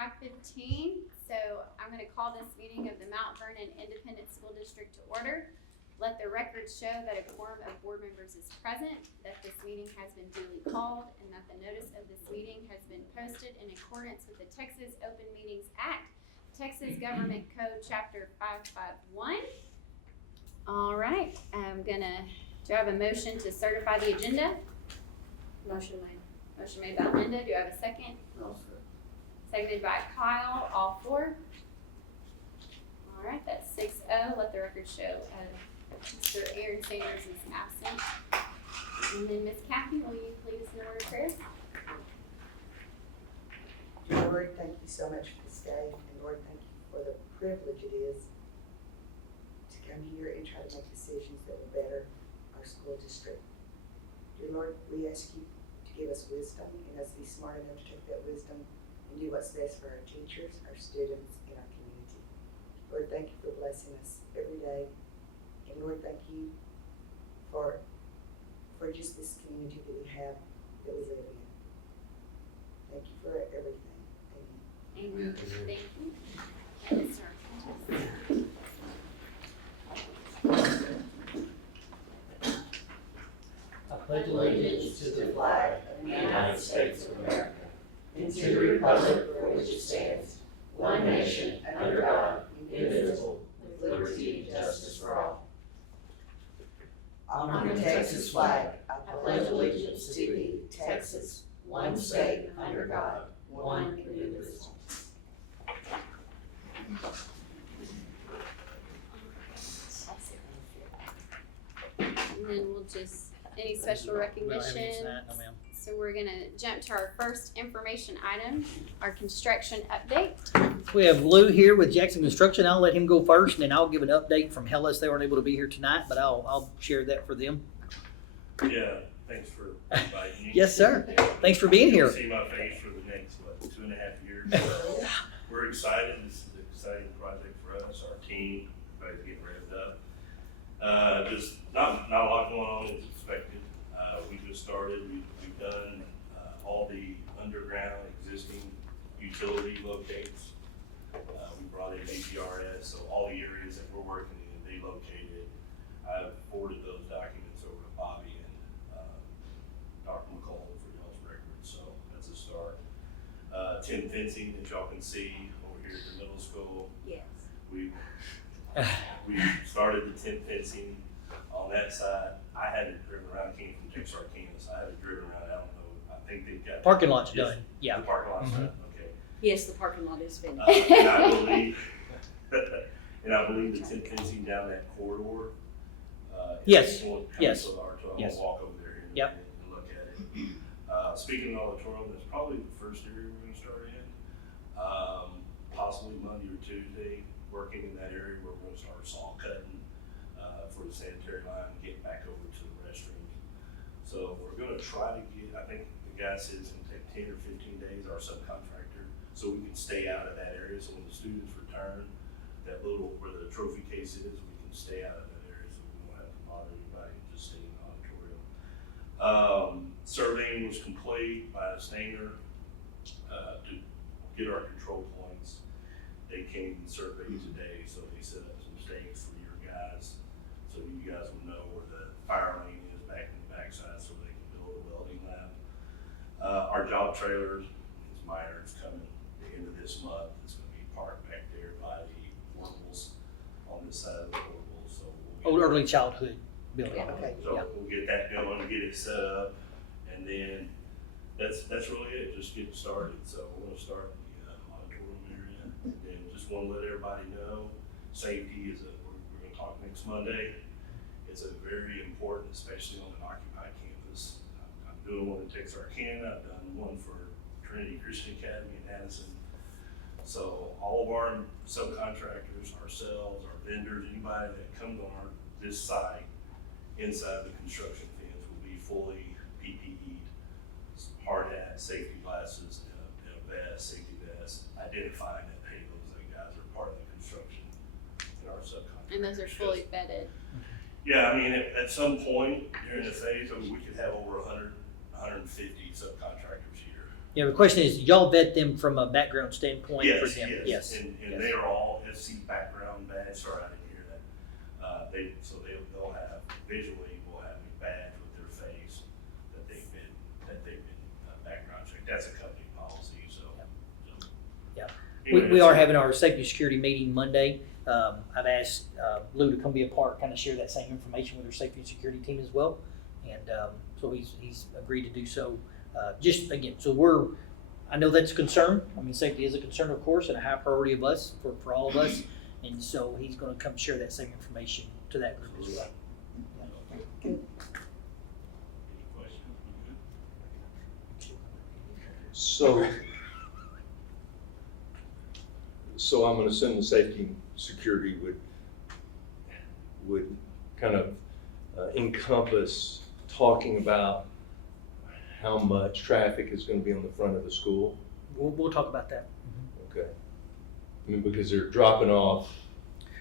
5:15, so I'm going to call this meeting of the Mount Vernon Independent School District to order. Let the record show that a quorum of board members is present, that this meeting has been duly called, and that the notice of this meeting has been posted in accordance with the Texas Open Meetings Act, Texas Government Code Chapter 551. All right, do I have a motion to certify the agenda? Motion made. Motion made by Linda. Do I have a second? No, sir. Seconded by Kyle, all four. All right, that's 6-0. Let the record show Mr. Aaron Sanders is absent. And then Ms. Kathy, will you please in the word of prayer? Dear Lord, thank you so much for this day, and Lord, thank you for the privilege it is to come here and try to make decisions that will better our school district. Dear Lord, we ask you to give us wisdom and us be smart enough to take that wisdom and do what's best for our teachers, our students, and our community. Lord, thank you for blessing us every day. And Lord, thank you for just this community that we have, that we live in. Thank you for everything. Amen. Amen. Thank you. And Mr. I pledge allegiance to the flag of the United States of America and to the republic for which it stands, one nation, under God, indivisible, with liberty and justice for all. Honor the Texas flag. I pledge allegiance to thee, Texas, one state, under God, one indivisible. And then we'll just, any special recognition? No, ma'am. So we're gonna jump to our first information item, our construction update. We have Lou here with Jackson Construction. I'll let him go first, and then I'll give an update from Hellas. They weren't able to be here tonight, but I'll share that for them. Yeah, thanks for inviting me. Yes, sir. Yeah. Thanks for being here. You'll see my face for the next, 2.5 years. So we're excited. This is an exciting project for us, our team, everybody's getting revved up. Just not a lot going on as expected. We just started, we've done all the underground existing utility locates. We brought in APRS, so all the areas that we're working in, they located. I've forwarded those documents over to Bobby and Dr. McCall for y'all's records, so that's a start. Tin fencing that y'all can see over here at the middle school. Yes. We started the tin fencing on that side. I haven't driven around, I came from Texarkana, so I haven't driven around, I don't know, I think they've got. Parking lot's done. Yeah. The parking lot's done, okay. Yes, the parking lot is finished. And I believe the tin fencing down that corridor. Yes. Yes. Yes. So I'm Yes. gonna walk over there and, Yep. and look at it. Speaking of auditorium, that's probably the first area we're gonna start in. Possibly Monday or Tuesday, working in that area where we're gonna start saw cutting, for the sanitary line and getting back over to the restrooms. So we're gonna try to get, I think the guy said it's gonna take 10 or 15 days, our subcontractor, so we can stay out of that area. So when the students return, that little, where the trophy case is, we can stay out of that area so we won't have to bother anybody and just stay in the auditorium. Surveying was complete by Stanger to get our control points. They came and surveyed today, so they set up some stakes for your guys, so you guys will know where the fire lane is back in the backside so they can build a welding lab. Our job trailers, it's minor, it's coming the end of this month. It's gonna be parked back there by the portables on this side of the portables, so. Old early childhood building. Okay. So Yeah. we'll get that going, get it set up, and then that's really it, just getting started. So we're gonna start in the auditorium area, and then just wanna let everybody know, safety is we're gonna talk next Monday. It's a very important, especially on an occupied campus. I'm doing one in Texarkana, I've done one for Trinity Christian Academy in Addison. So all of our subcontractors, ourselves, our vendors, anybody that comes on this site, inside the construction fence will be fully PPE'd, hard hat, safety glasses, and a vest, safety vest, identifying that, hey, those guys are part of the construction in our subcontractor. And those are fully vetted. Yeah, I mean, at some point during the phase, I mean, we could have over 100, 150 subcontractors here. Yeah, the question is, y'all vet them from a background standpoint for Yes, them? yes, and yes. they are all SC background badge, sorry, I didn't hear that. They'll have, visually, will have a badge with their face that they've been background checked. That's a company policy, so. Yeah. Anyway, We are having our safety and security meeting Monday. I've asked Lou to come be a part, kind of share that same information with our safety and security team as well. And so he's agreed to do so. Just again, so I know that's a concern. I mean, safety is a concern, of course, and a high priority of us, for all of us. And so he's going to come share that same information to that group as well. Any questions? So I'm gonna assume the safety and security would kind of encompass talking about how much traffic is gonna be on the front of the school? We'll talk about that. Okay. I mean, because they're dropping off,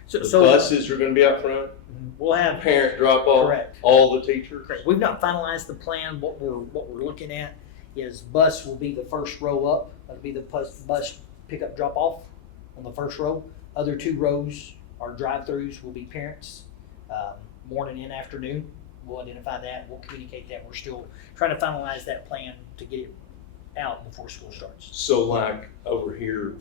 So the buses are gonna be out front, we'll have parent drop off, correct. all the teachers? Correct. We've not finalized the plan. What we're looking at is bus will be the first row up. That'll be the bus pickup drop off on the first row. Other two rows are drive-throughs will be parents, morning and afternoon. We'll identify that. We'll communicate that. We're still trying to finalize that plan to get it out before school starts. So like over here,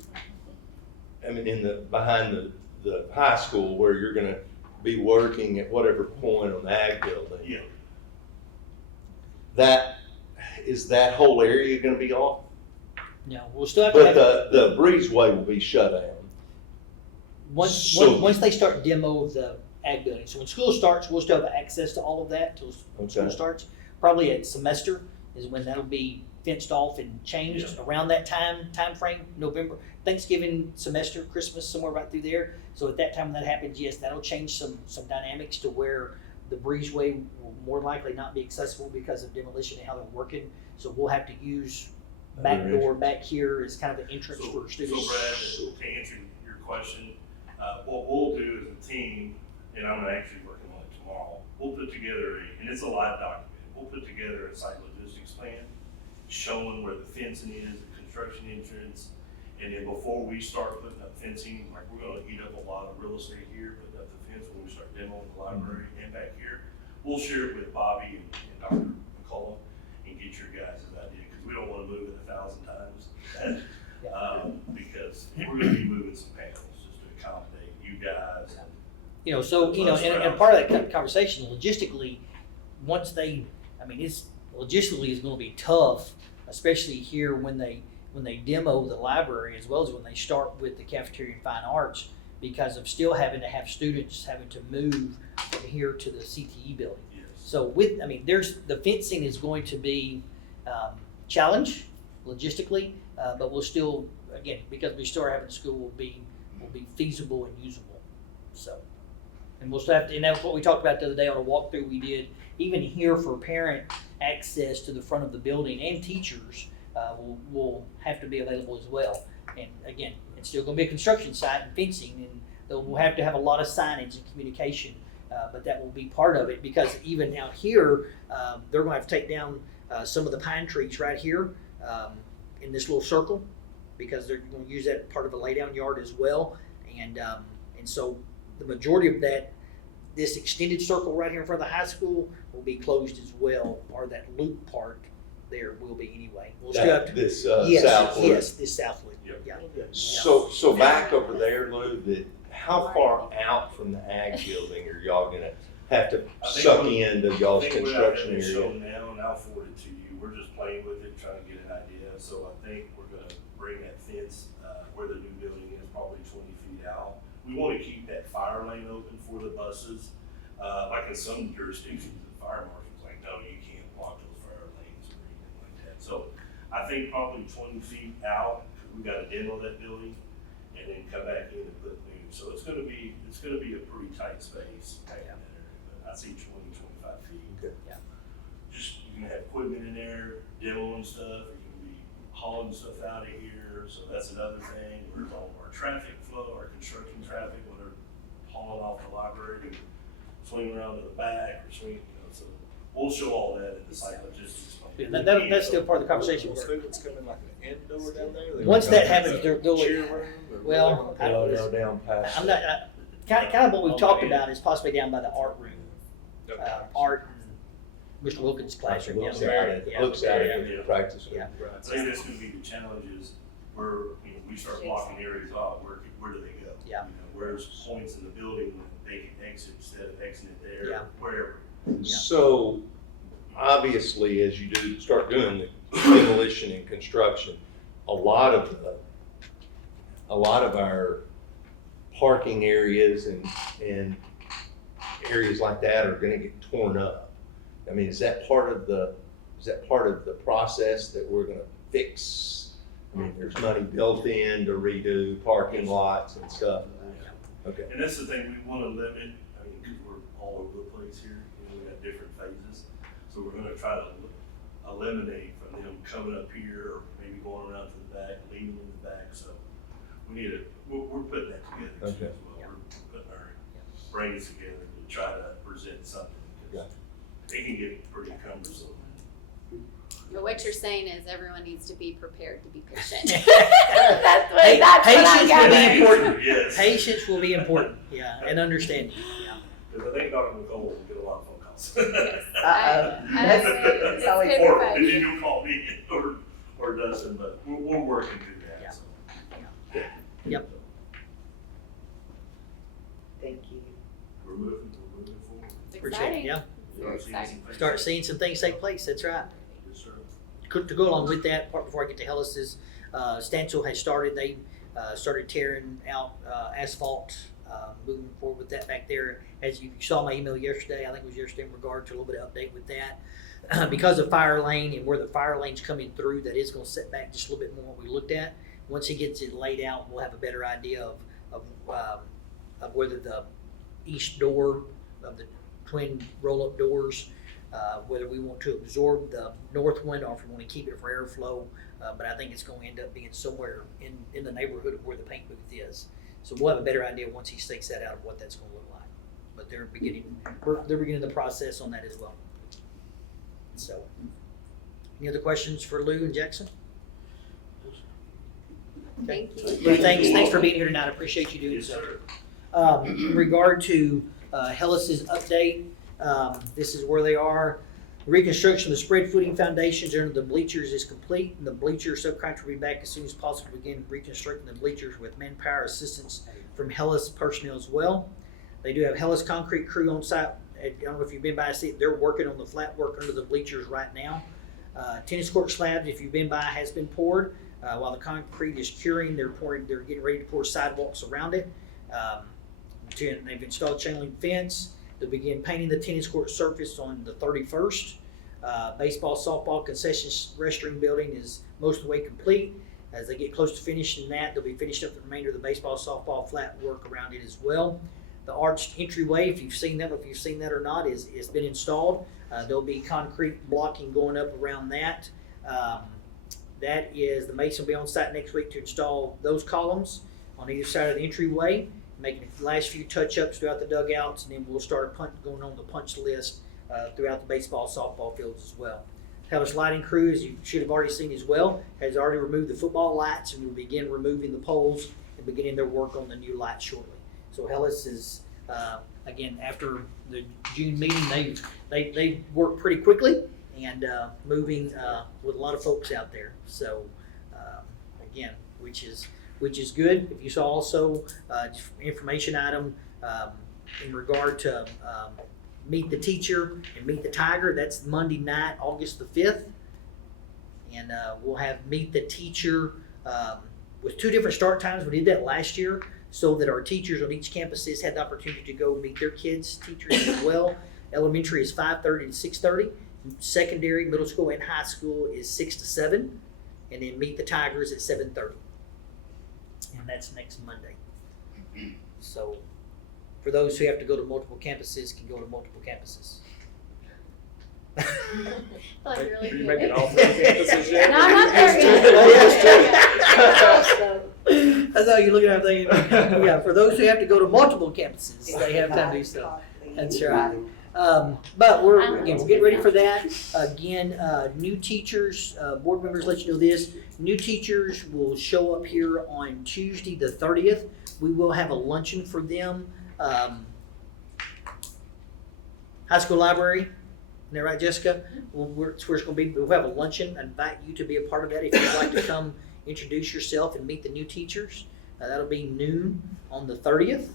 I mean, behind the high school where you're gonna be working at whatever point on the ag building. Yeah, That whole area gonna be off? No, we'll still have to But have the breezeway will be shut down. once they start demo of the ag building. So when school starts, we'll still have access to all of that till school Okay. starts. Probably at semester is when that'll be fenced off and changed around that time frame, November, Thanksgiving semester, Christmas, somewhere right through there. So at that time when that happens, yes, that'll change some dynamics to where the breezeway will more likely not be accessible because of demolition and how they're working. So we'll have to use back door back here as kind of the entrance for so students. Brad, to answer your question, what we'll do as a team, and I'm actually working on it tomorrow, we'll put together and it's a live document, we'll put together a site logistics plan showing where the fencing is, the construction entrance, and then before we start putting up fencing, like we're gonna eat up a lot of real estate here, putting up the fence when we start demoing the library and back here, we'll share it with Bobby and Dr. McCullough and get your guys' idea, because we don't wanna move it 1,000 times. Because we're gonna be moving some panels just to accommodate you guys. And part of that conversation, logistically, logistically is gonna be tough, especially here when they demo the library as well as when they start with the cafeteria and fine arts, because of still having to have students having to move from here to the CTE building. Yes. So the fencing is going to be challenge logistically, but we'll still, again, because we still are having school, will be feasible and usable. So, and we'll still have to, and that's what we talked about the other day on a walkthrough we did. Even here for parent access to the front of the building and teachers will have to be available as well. And again, it's still going to be a construction site and fencing, and we'll have to have a lot of signage and communication. But that will be part of it, because even out here, they're going to have to take down some of the pine trees right here in this little circle, because they're going to use that part of a laydown yard as well. And so the majority of this extended circle right here in front of the high school will be closed as well, or that loop part there will be anyway. We'll still have to. This Yes, south loop. yes, this south loop. Yep. Yeah. So back over there, Lou, how far out from the ag building are y'all gonna have to suck into y'all's construction I think area? what I have it shown now, and I'll forward it to you, we're just playing with it, trying to get an idea, so I think we're gonna bring that fence, where the new building is, probably 20 feet out. We wanna keep that fire lane open for the buses, like in some jurisdictions, the fire marshal's like, no, you can't block those fire lanes or anything like that. So I think probably 20 feet out, because we gotta demo that building, and then come back in and put new. So it's gonna be a pretty tight space back in that area, but I see 20, 25 feet. Okay. Yeah. Just, you're gonna have equipment in there, demoing stuff, you're gonna be hauling stuff out of here, so that's another thing. Where's all of our traffic flow, our construction traffic, when they're hauling off the library and swinging around to the back or swinging, so we'll show all that in the site logistics. Yeah, that's still part of the conversation. Will students come in like an indoor down there? They Once gonna that come happens, they'll, cheer room, or well, where they gonna Go down past. I'm not, kind of what we've talked about is possibly down by the art room, go? art and Mr. Wilkins' classroom. Looks down at there. it, Yeah. looks at it in the practice. Yeah. Right. I think that's gonna be the challenge is where, we start blocking areas off, where do they go? Yeah. Where's points in the building that they can exit instead of exiting there, Yeah. wherever. So, obviously, as you start doing the demolition and construction, a lot of our parking areas and areas like that are gonna get torn up. I mean, is that part of the process that we're gonna fix? I mean, there's money built in to redo parking lots and stuff. Okay. And that's the thing, we wanna limit, cause we're all over the place here, we got different phases. So we're gonna try to eliminate from them coming up here or maybe going around to the back, leaving in the back, so we're putting that together too as Okay. well. We're putting our brains together to try to present something. 'Cause it can get pretty cumbersome. But what you're saying is everyone needs to be prepared to be patient. Hey, that's what I'm patience will be gathering. important. Yes. Patience will be important, yeah, and understanding, yeah. Cause I think Dr. Nicole will get a lot of phone calls. Yes. That's It's always good Or fun. if you call me or Dustin, but we're working through that, Yeah. so. Yep. Thank you. We're moving forward. It's Appreciate it, exciting. yeah. Very Start seeing exciting. some things. Start seeing some things take place, that's right. Yes, sir. To go along with that, part before I get to Hellas's, Stansel has started, they started tearing out asphalt, moving forward with that back there. As you saw my email yesterday, I think it was yesterday in regard to a little bit of update with that. Because of fire lane and where the fire lane's coming through, that is gonna set back just a little bit more what we looked at. Once he gets it laid out, we'll have a better idea of whether the east door of the twin roll-up doors, whether we want to absorb the north one or if we want to keep it for airflow. But I think it's going to end up being somewhere in the neighborhood of where the paint booth is. So we'll have a better idea once he stakes that out of what that's going to look like. But they're beginning the process on that as well. So, any other questions for Lou and Jackson? Thank you. Lou, thanks for being here tonight. I appreciate you doing Yes, so. sir. In regard to Hellas's update, this is where they are. Reconstruction of the spread footing foundations under the bleachers is complete, and the bleacher subcontractor will be back as soon as possible to begin reconstructing the bleachers with manpower assistance from Hellas personnel as well. They do have Hellas concrete crew on site. I don't know if you've been by, see they're working on the flat work under the bleachers right now. Tennis court slabs, if you've been by, has been poured. While the concrete is curing, they're getting ready to pour sidewalks around it. They've installed chain link fence. They'll begin painting the tennis court surface on the 31st. Baseball, softball, concession restroom building is most of the way complete. As they get close to finishing that, they'll be finished up the remainder of the baseball, softball, flat work around it as well. The arched entryway, if you've seen that or not, is been installed. There'll be concrete blocking going up around that. That is, the mason will be on site next week to install those columns on either side of the entryway, making the last few touch-ups throughout the dugouts, and then we'll start going on the punch list throughout the baseball, softball fields as well. Hellas lighting crew, as you should have already seen as well, has already removed the football lights and will begin removing the poles and beginning their work on the new lights shortly. So Hellas is, again, after the June meeting, they worked pretty quickly and moving with a lot of folks out there. So again, which is good. If you saw also information item in regard to Meet the Teacher and Meet the Tiger, that's Monday night, August the 5th. And we'll have Meet the Teacher with 2 different start times. We did that last year so that our teachers on each campuses had the opportunity to go meet their kids' teachers as well. Elementary is 5:30 to 6:30. Secondary, middle school, and high school is 6 to 7. And then Meet the Tigers at 7:30. And that's next Monday. So for those who have to go to multiple campuses, can go to multiple campuses. I feel like you're really Are you good. making all 3 campuses yet? No, I'm not there yet. That's how you're looking at it thinking, yeah, for those who have to go to multiple campuses, they have time to do so. That's right. But we're getting ready for that. Again, new teachers, board members, let you know this. New teachers will show up here on Tuesday the 30th. We will have a luncheon for them. High school library, isn't that right, Jessica? It's where it's going to be. We'll have a luncheon. I invite you to be a part of that if you'd like to come introduce yourself and meet the new teachers. That'll be noon on the 30th.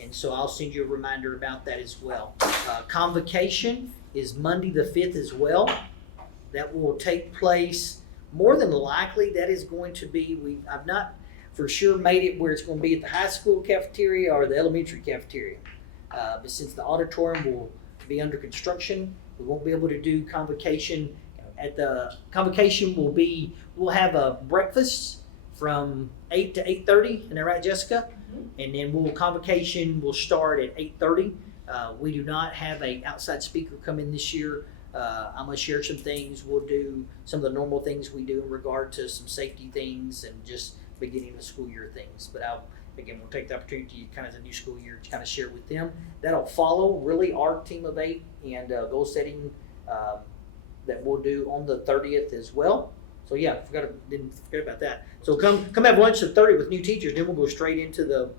And so I'll send you a reminder about that as well. Convocation is Monday the 5th as well. That will take place, more than likely, that is going to be, I've not for sure made it where it's going to be at the high school cafeteria or the elementary cafeteria. But since the auditorium will be under construction, we won't be able to do convocation. At the convocation we'll have a breakfast from 8 to 8:30, isn't that right, Jessica? And then convocation will start at 8:30. We do not have an outside speaker come in this year. I'm gonna share some things. We'll do some of the normal things we do in regard to some safety things and just beginning of school year things. But we'll take the opportunity kind of the new school year to kind of share with them. That'll follow really our team of 8 and goal setting that we'll do on the 30th as well. So yeah, didn't forget about that. So come have lunch at 30 with new teachers, then we'll go straight into the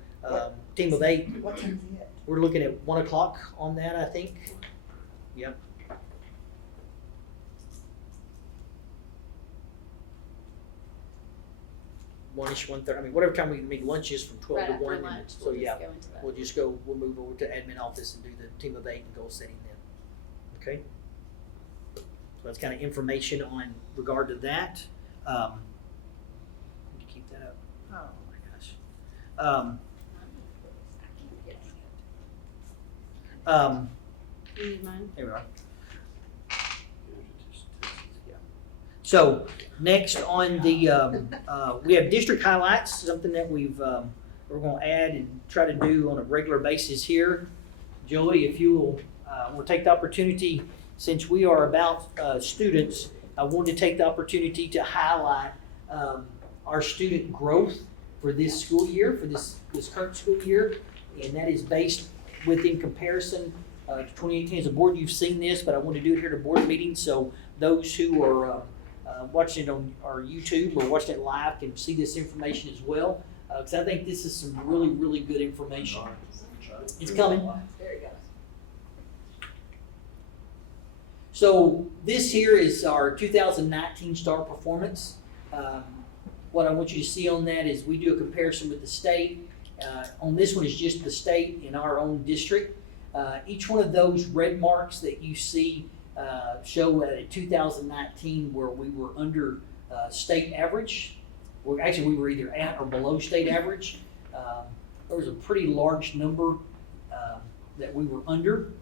team of 8. What time is it? We're looking at 1 o'clock on that, I think. Yep. One-ish, 1:30. I mean, whatever time lunch is from 12 Right to after 1. lunch, So we'll yeah, just go into that. we'll move over to admin office and do the team of 8 and goal setting then. Okay. So that's kind of information on regard to that. Keep that up. Oh my gosh. You need mine? There we are. So next on the, we have district highlights, something that we're going to add and try to do on a regular basis here. Joey, if you will, we'll take the opportunity, since we are about students, I wanted to take the opportunity to highlight our student growth for this school year, for this current school year, and that is based within comparison to 2018 as a board. You've seen this, but I want to do it here at a board meeting, so those who are watching it on our YouTube or watching it live can see this information as well, because I think this is some really, really good information. It's coming. There it goes. So this here is our 2019 star performance. What I want you to see on that is we do a comparison with the state. On this one is just the state in our own district. Each one of those red marks that you see show at 2019 where we were under state average. We were either at or below state average. There was a pretty large number that we were under.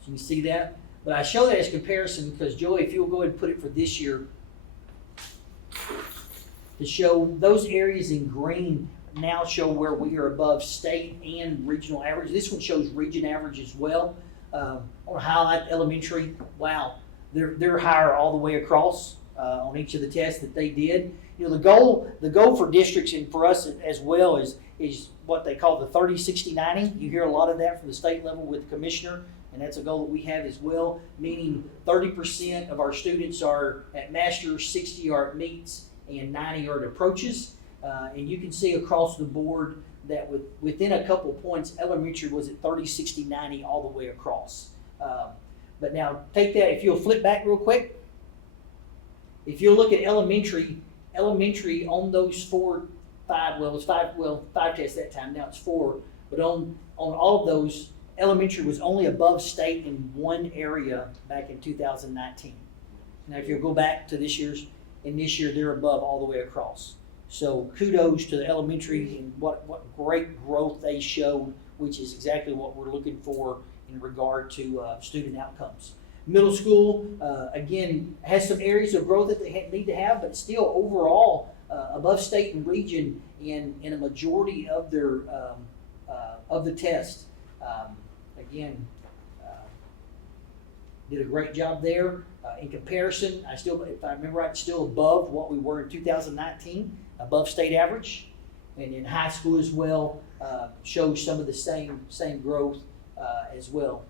So you see that. But I show that as comparison because, Joey, if you'll go ahead and put it for this year, to show those areas in green now show where we are above state and regional average. This one shows region average as well. I want to highlight elementary. Wow, they're higher all the way across on each of the tests that they did. You know, the goal for districts and for us as well is what they call the 30-60-90. You hear a lot of that from the state level with the commissioner, and that's a goal that we have as well, meaning 30% of our students are at masters, 60 are at meets, and 90 are at approaches. And you can see across the board that within a couple of points, elementary was at 30-60-90 all the way across. But now take that, if you'll flip back real quick. If you look at elementary on those 5 tests that time, now it's 4, but on all of those, elementary was only above state in one area back in 2019. Now if you go back to this year they're above all the way across. So kudos to the elementary and what great growth they showed, which is exactly what we're looking for in regard to student outcomes. Middle school, again, has some areas of growth that they need to have, but still overall above state and region in a majority of their of the test. Again, did a great job there. In comparison, if I remember right, still above what we were in 2019, above state average. And in high school as well, shows some of the same growth as well.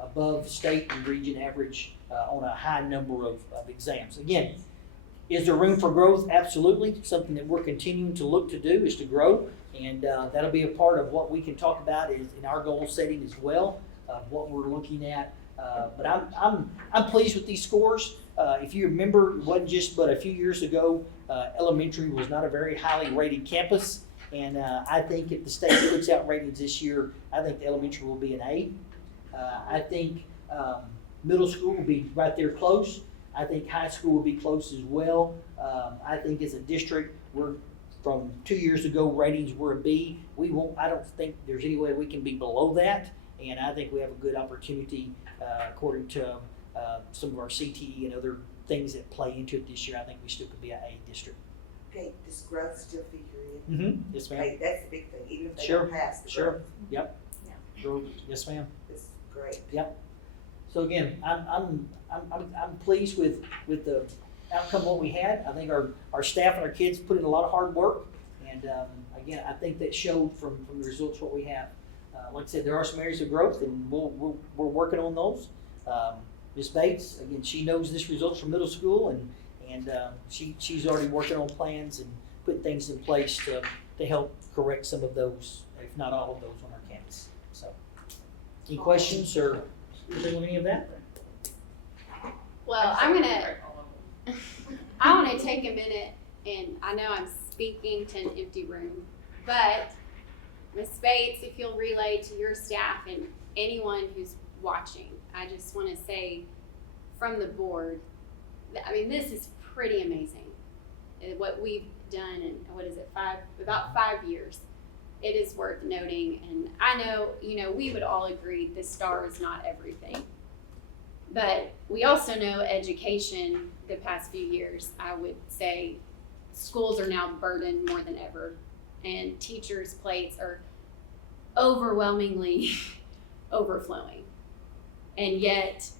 above state and region average on a high number of exams. Again, is there room for growth? Absolutely. Something that we're continuing to look to do is to grow, and that'll be a part of what we can talk about is in our goal setting as well, what we're looking at. But I'm pleased with these scores. If you remember, it wasn't just but a few years ago, elementary was not a very highly rated campus, and I think if the state puts out ratings this year, I think the elementary will be an A. I think middle school will be right there close. I think high school will be close as well. I think as a district, we're from 2 years ago, ratings were a B. I don't think there's any way we can be below that. And I think we have a good opportunity, according to some of our CTE and other things that play into it this year. I think we still could be an A district. Okay, does growth still figure in? Mm-hmm. Yes, ma'am. Okay, that's the big thing, even if they Sure, don't pass the sure. growth. Yep. Growth. Yes, ma'am. It's great. So again, I'm pleased with the outcome of what we had. I think our staff and our kids put in a lot of hard work, and again, I think that showed from the results what we have. Like I said, there are some areas of growth, and we're working on those. Ms. Bates, again, she knows this results from middle school, and she's already working on plans and putting things in place to help correct some of those, if not all of those, on our campus. So, any questions or anything on any of that? Well, I want to take a minute, and I know I'm speaking to an empty room, but Ms. Bates, if you'll relay to your staff and anyone who's watching, I just want to say from the board, I mean, this is pretty amazing. What we've done in, about 5 years. It is worth noting, and I know, we would all agree the STAR is not everything. But we also know education the past few years, I would say schools are now burdened more than ever, and teachers' plates are overwhelmingly overflowing. And yet,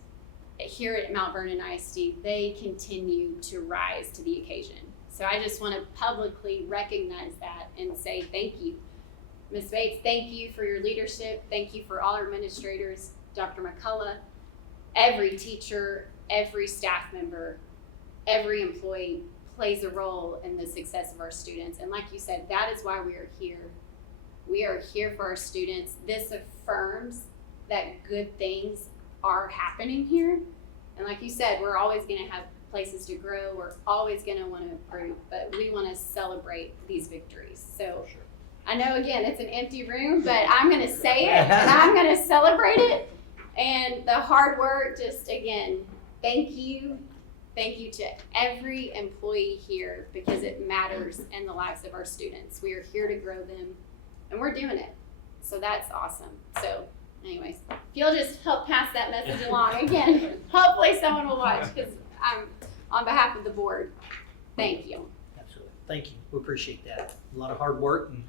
here at Mount Vernon ISD, they continue to rise to the occasion. So I just want to publicly recognize that and say thank you. Ms. Bates, thank you for your leadership. Thank you for all our administrators, Dr. McCullough, every teacher, every staff member, every employee plays a role in the success of our students. And like you said, that is why we are here. We are here for our students. This affirms that good things are happening here. And like you said, we're always going to have places to grow. We're always going to want to improve, but we want to celebrate these victories. So I know, again, it's an empty room, but I'm going to say it and I'm going to celebrate it. And the hard work, just again, thank you. Thank you to every employee here because it matters in the lives of our students. We are here to grow them and we're doing it. So that's awesome. So anyways, if you'll just help pass that message along again, hopefully someone will watch because I'm on behalf of the board. Thank you. Absolutely. Thank you. We appreciate that. A lot of hard work. And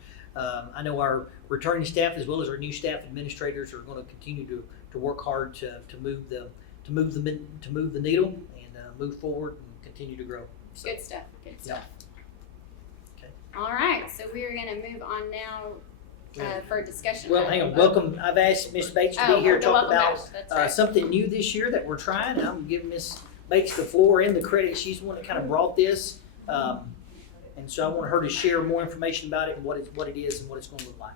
I know our returning staff as well as our new staff administrators are going to continue to work hard to move the needle and move forward and continue to grow. So, good stuff. Good stuff. Okay. All right. So we're going to move on now for discussion. Well, hang on. Welcome. I've asked Ms. Bates to be here to talk about right. something new this year that we're trying. I'm giving Ms. Bates the floor and the credit. She's the one that kind of brought this. And so I want her to share more information about it and what it is and what it's going to look like.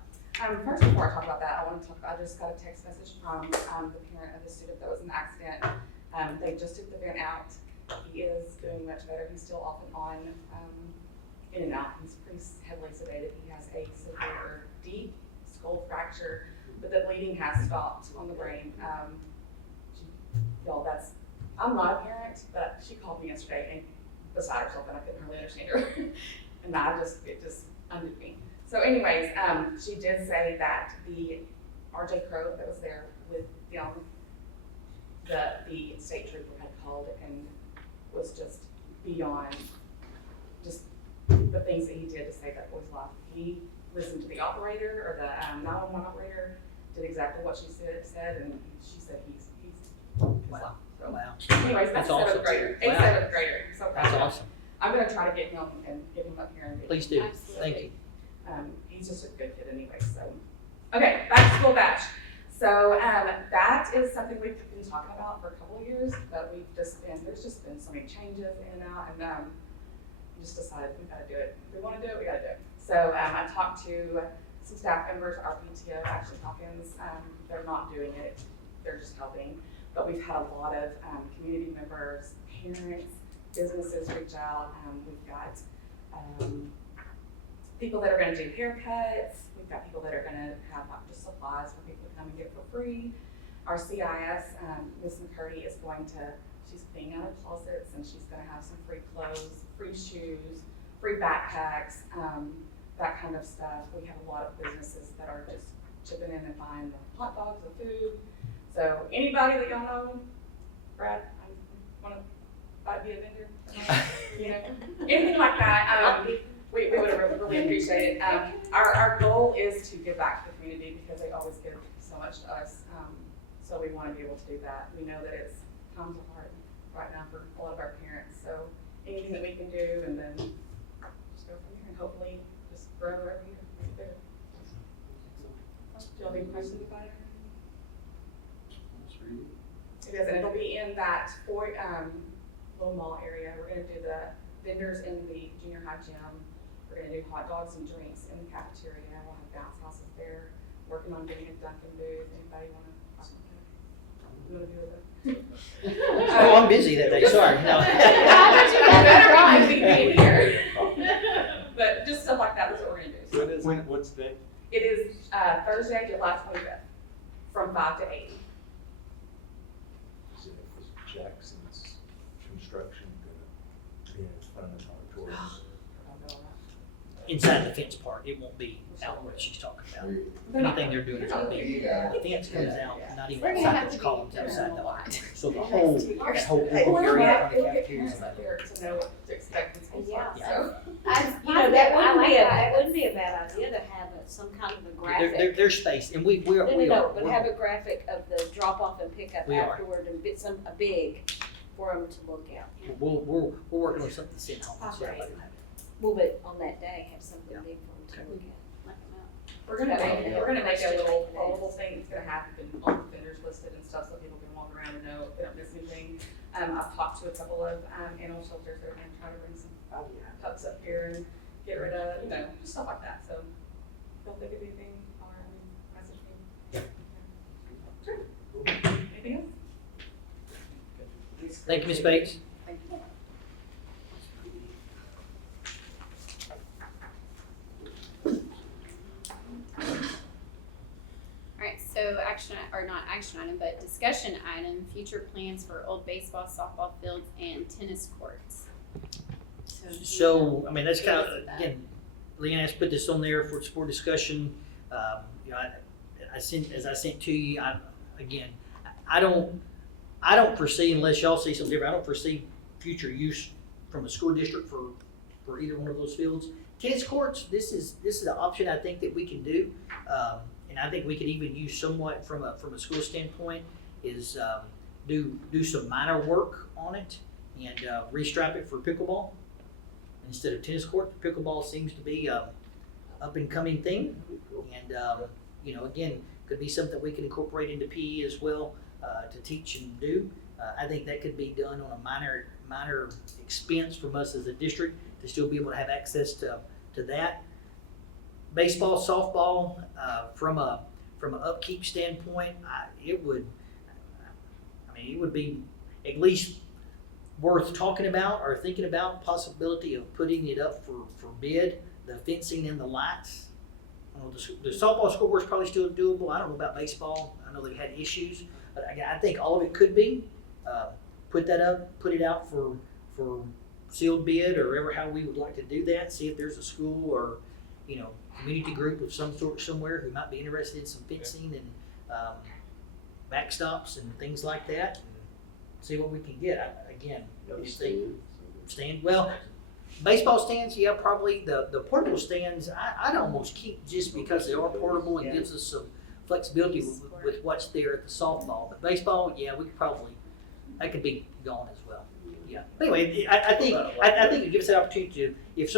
First, before I talk about that, I just got a text message from the parent of the student that was in the accident. They just took the van out. He is doing much better. He's still off and on, in and out. He's pretty heavily sedated. He has a severe deep skull fracture, but the bleeding has stopped on the brain. I'm not a parent, but she called me yesterday and beside herself, and I couldn't hardly understand her. And it just undid me. So anyways, she did say that the RJ Crow that was there with them, the state trooper had called and was just beyond just the things that he did to save that boy's life. He listened to the operator or the 911 operator, did exactly what she said, and she said he's Wow. So, Wow. anyways, that's a awesome. seventh grader. A Wow. seventh grader. So proud That's of him. awesome. I'm gonna try to get him and get him up here and get Please do. Absolutely. Thank you. he's just a good kid anyway, so. Okay, back to school batch. So, that is something we've been talking about for a couple of years, but there's just been so many changes in and out, and, we just decided we gotta do it. If we wanna do it, we gotta do it. So, I talked to some staff members, our PTO, Ashley Hawkins, they're not doing it, they're just helping. But we've had a lot of, community members, parents, businesses reach out. We've got, people that are gonna do haircuts. We've got people that are gonna have just supplies for people to come and get for free. Our CIS, Miss McCurdy is she's cleaning out her closets, and she's gonna have some free clothes, free shoes, free backpacks, that kind of stuff. We have a lot of businesses that are just chipping in and buying the hot dogs and food. So anybody that y'all know, Brad, I wanna be a vendor, you know, anything like that, we would really appreciate it. Our goal is to give back to the community because they always give so much to us. So we want to be able to do that. We know that it's times are hard right now for a lot of our parents. So anything that we can do, and then just go from there, and hopefully just grow every year, make it bigger. Do y'all have any questions about it? It is, and it'll be in that little mall area. We're going to do the vendors in the junior high gym. We're going to do hot dogs and drinks in the cafeteria. We'll have bounce houses there. Working on getting a Dunkin' booth. Anybody want to do it? Oh, I'm busy that day, sorry, no. Better be here. But just stuff like that is what we're going to do. So What's the date? it is Thursday, July 25th, from 5 to 8. Jackson's construction gonna be in front of the auditorium. Inside the fence part, it won't be out where she's talking about. Anything they're doing is gonna be, the fence comes out, not even We're gonna outside have those to columns, get them outside a the lot. So the whole, that whole Well, area we'll from the get cafeteria. parents up there to know what to expect in school. Yeah. So. You know, that wouldn't be a bad idea to have some kind of a graphic. Their space, and we are. But have a graphic of the drop off and pickup We are. afterward and a big for them to look at. We're working on something to send home. So Right. Well, but on that day, have something big for them to look at. We're gonna make a little thing that's gonna have all the vendors listed and stuff, so people can walk around and know if they don't miss anything. I've talked to a couple of animal shelters that are gonna try to bring some pups up here and get rid of, just stuff like that. So if they could be anything, message me. Sure. Anything else? Thank you, Ms. Bates. Thank you. Alright, so not action item, but discussion item, future plans for old baseball, softball fields, and tennis courts. So, I mean, that's kind of, again, Leanne has put this on there for discussion. I sent to you, I don't foresee, unless y'all see something different, I don't foresee future use from a school district for either one of those fields. Tennis courts, this is an option I think that we can do, and I think we could even use somewhat from a school standpoint, is do some minor work on it and restripe it for pickleball instead of tennis court. Pickleball seems to be a up and coming thing, and again, could be something we can incorporate into PE as well to teach and do. I think that could be done on a minor expense from us as a district to still be able to have access to that. Baseball, softball, from an upkeep standpoint, it would be at least worth talking about or thinking about possibility of putting it up for bid, the fencing and the lights. The softball scoreboard's probably still doable. I don't know about baseball. I know they've had issues, but I think all of it could be. Put that up, put it out for sealed bid or how we would like to do that. See if there's a school or community group of some sort somewhere who might be interested in some fencing and backstops and things like that. And see what we can get. Baseball stands, yeah, probably the portable stands. I'd almost keep just because they are portable and gives us some flexibility with what's there at the softball. But baseball, yeah, we could probably that could be gone as well. Yeah. Anyway, I think it gives us an opportunity to if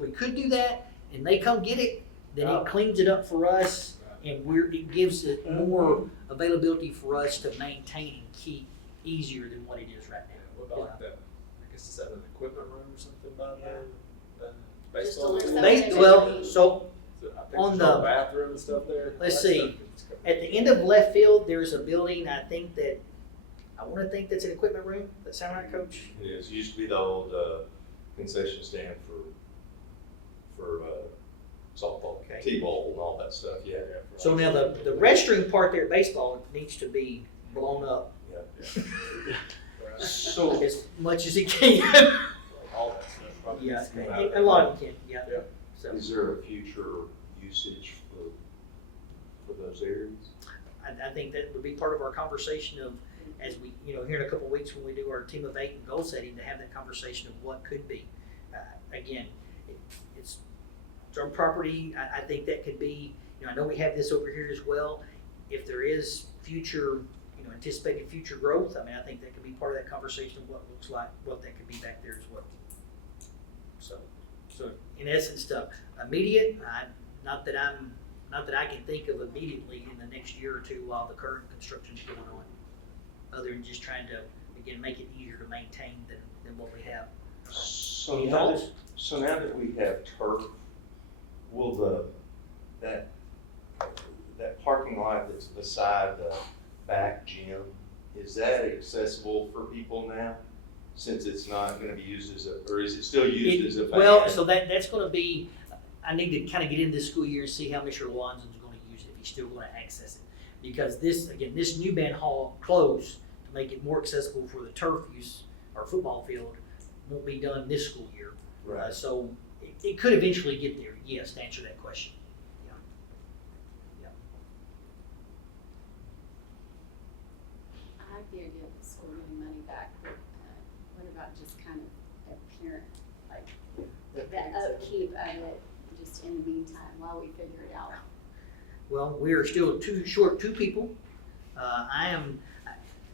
we could do that and they come get it, then it cleans it up for us. And it gives it more availability for us to maintain and keep easier than what it is right now. What about like that, I guess is that an equipment room or something by the Just to baseball learn field? something. Well, so So I think on there's no the- bathroom and stuff there. let's All that see. stuff is covered. at the end of left field, there's a building, I wanna think that's an equipment room. Does that sound right, Coach? It is, used to be the old concession stand for softball, Okay. T-ball and all that stuff, yeah. So now the restroom part there at baseball needs to be blown up Right. So, as much as it can. All that stuff probably Yeah, needs to come out. a lot of them can, yeah. Yeah. So is there a future usage for those areas? I think that would be part of our conversation of, as we, here in a couple of weeks when we do our team of 8 and goal setting, to have that conversation of what could be. Again, it's our property. I think that could be, I know we have this over here as well. If there is future, anticipated future growth, I think that could be part of that conversation of what looks like, what that could be back there as well. So in essence, immediate, not that I can think of immediately in the next year or two while the current construction's going on, other than just trying to, again, make it easier to maintain than what we have. So Any now, thoughts? so now that we have turf, will that parking lot that's beside the back gym, is that accessible for people now? Since it's not gonna be used or is it still used as a fan? Well, so that's gonna be, I need to kind of get into this school year and see how Mr. Lawson's gonna use it, if he's still gonna access it. Because this new band hall closed to make it more accessible for the turf use, our football field, won't be done this school year. Right. So it could eventually get there, yes, to answer that question. I like the idea of the school getting money back, but what about just kind of apparent, like, the upkeep of it, just in the meantime, while we figure it out? Well, we are still short two people. I am,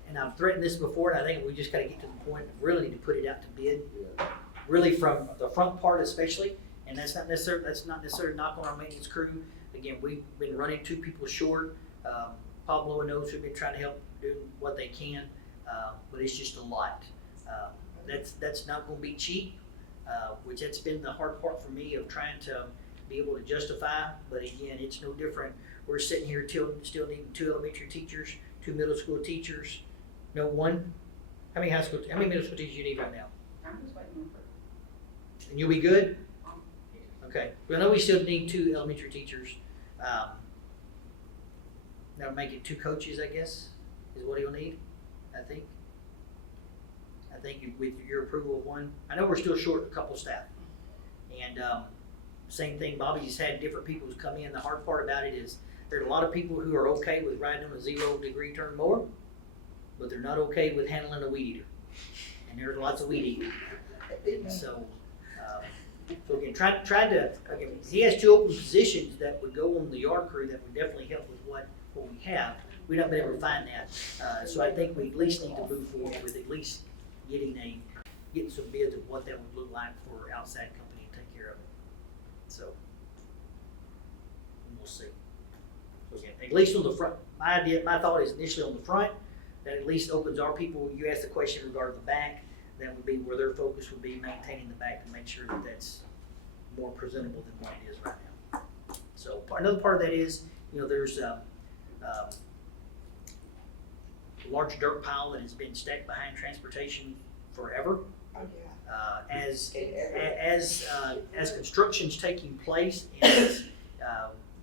and I've threatened this before, and I think we just gotta get to the point of really need to put it out to bid. Really from the front part especially, and that's not necessarily a knock on our maintenance crew. Again, we've been running two people short. Pablo and those who've been trying to help do what they can, but it's just a lot. That's not gonna be cheap, which that's been the hard part for me of trying to be able to justify, but again, it's no different. We're sitting here still needing 2 elementary teachers, 2 middle school teachers, no one. How many middle school teachers you need right now? I'm just waiting for. And you'll be good? Okay, well, I know we still need 2 elementary teachers. That'll make it 2 coaches, I guess, is what he'll need, I think. I think with your approval of 1, I know we're still short a couple staff. And same thing, Bobby's had different people who's come in. The hard part about it is there's a lot of people who are okay with riding on a 0-degree turn mower, but they're not okay with handling a weed eater. And there's lots of weed eating. So again, again, he has 2 open positions that would go on the yard crew that would definitely help with what we have. We've not been able to find that. So I think we at least need to move forward with at least getting some bids of what that would look like for outside company to take care of it. So we'll see. So again, at least on the front, my thought is initially on the front, that at least opens our people. You asked the question regarding the back, that would be where their focus would be, maintaining the back to make sure that that's more presentable than what it is right now. So another part of that is, there's a large dirt pile that has been stacked behind transportation forever. Oh, yeah. As construction's taking place, and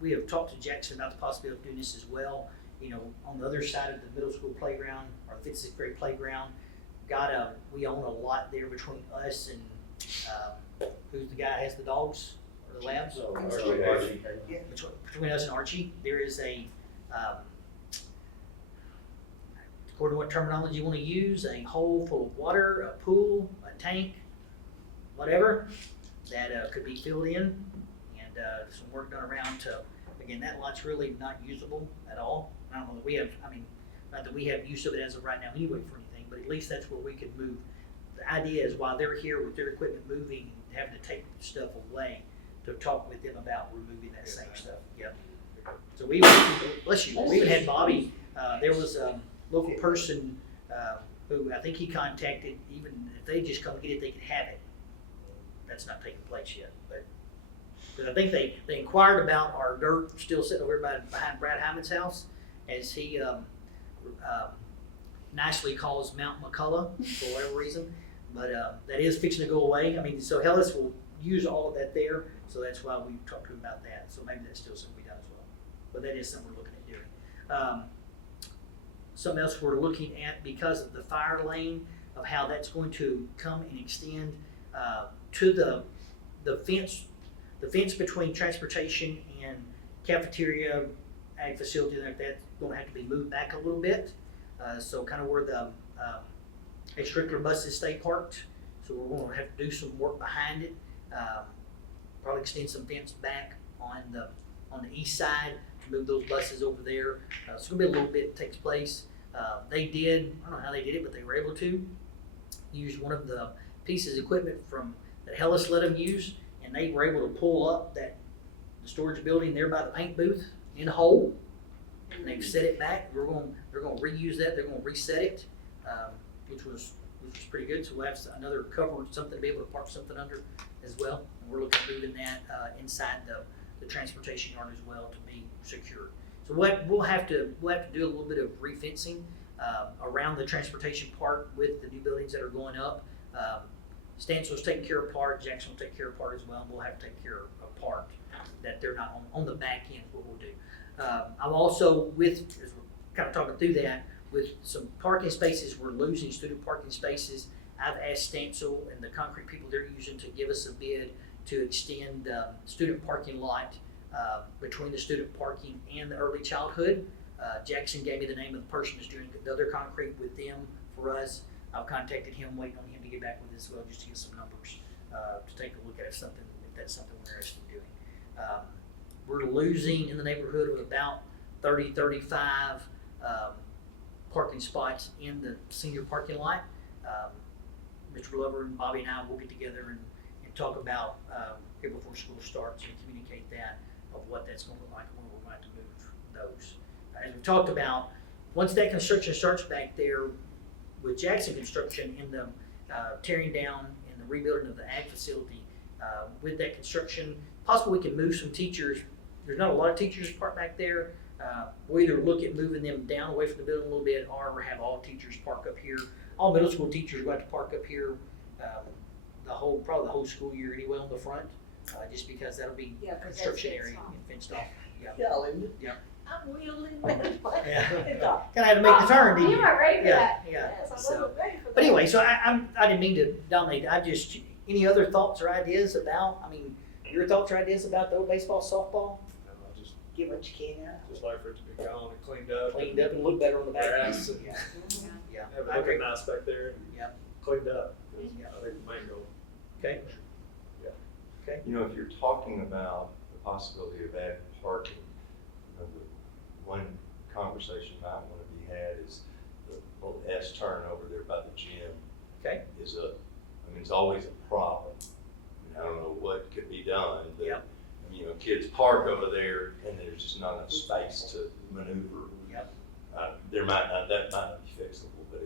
we have talked to Jackson about the possibility of doing this as well. On the other side of the middle school playground, or the 5th, 6th grade playground, we own a lot there between us and who's the guy who has the dogs or the labs? Archie. Between us and Archie, there is according to what terminology you want to use, a hole full of water, a pool, a tank, whatever, that could be filled in, and some work done around to, again, that lot's really not usable at all. I don't know that we have, not that we have use of it as of right now anyway for anything, but at least that's where we could move. The idea is while they're here with their equipment moving, having to take stuff away, to talk with them about removing that same stuff. Yep. So we, even- bless you, we even had Bobby, there was a local person, who I think he contacted, even if they just come get it, they could have it. That's not taking place yet, but, because I think they inquired about our dirt still sitting over behind Brad Hyman's house, as he, nicely calls Mount McCullough for whatever reason, but, that is fixing to go away. I mean, so Hellas will use all of that there, so that's why we talked to him about that, so maybe that's still something we done as well. But that is something we're looking at doing. Something else we're looking at, because of the fire lane, of how that's going to come and extend to the fence between transportation and cafeteria, ag facility like that's going to have to be moved back a little bit. So kind of where the extracurricular buses stay parked. So we're going to have to do some work behind it. Probably extend some fence back on the east side to move those buses over there. It's going to be a little bit that takes place. They did, I don't know how they did it, but they were able to use one of the pieces of equipment from that Hellas let them use, and they were able to pull up the storage building there by the paint booth in the hole, and they've set it back. They're going to reuse that. They're going to reset it, which was pretty good. So we'll have another cover, something to be able to park something under as well. And we're looking at moving that inside the transportation yard as well to be secure. So we'll have to do a little bit of refencing around the transportation part with the new buildings that are going up. Stansville's taking care of part, Jackson will take care of part as well, and we'll have to take care of part that they're not on the back end, what we'll do. I'm also as we're kind of talking through that, with some parking spaces, we're losing student parking spaces. I've asked Stansville and the concrete people they're using to give us a bid to extend the student parking lot between the student parking and the early childhood. Jackson gave me the name of the person who's doing the other concrete with them for us. I've contacted him, waiting on him to get back with us as well, just to get some numbers, to take a look at if that's something we're interested in doing. We're losing in the neighborhood of about 35 parking spots in the senior parking lot. Mr. Glover and Bobby and I will get together and talk about here before school starts and communicate that of what that's going to look like and when we're going to move those. As we talked about, once that construction starts back there with Jackson Construction in the tearing down and the rebuilding of the ag facility, with that construction, possibly we can move some teachers. There's not a lot of teachers parked back there. We'll either look at moving them down away from the building a little bit, or have all teachers park up here. All middle school teachers are going to park up here probably the whole school year anyway on the front, just because that'll be construction area and fenced off. Yeah. Yeah. I'm wheeling that way. Yeah. Kind of had to make the turn, didn't you? You weren't ready for that. Yeah. Yes, I So, wasn't ready for that. but anyway, so I didn't mean to dominate. Any other thoughts or ideas about? I mean, your thoughts or ideas about the old baseball, softball? I just Get what you can out. like for it to be gone and cleaned up. Cleaned up and look better on the back end. Grass and Yeah. Yeah. have I it agree. looking nice back there and Yeah. cleaned up. Yeah. I think the main goal. Okay. You know, if you're talking about the possibility of adding parking, you know, the one conversation might want to be had is the little S turn over there by the gym. Okay. It's always a problem. I don't know what could be done, but, Yep. you know, kids park over there and there's just not enough space to maneuver. Yep. That might not be fixable, but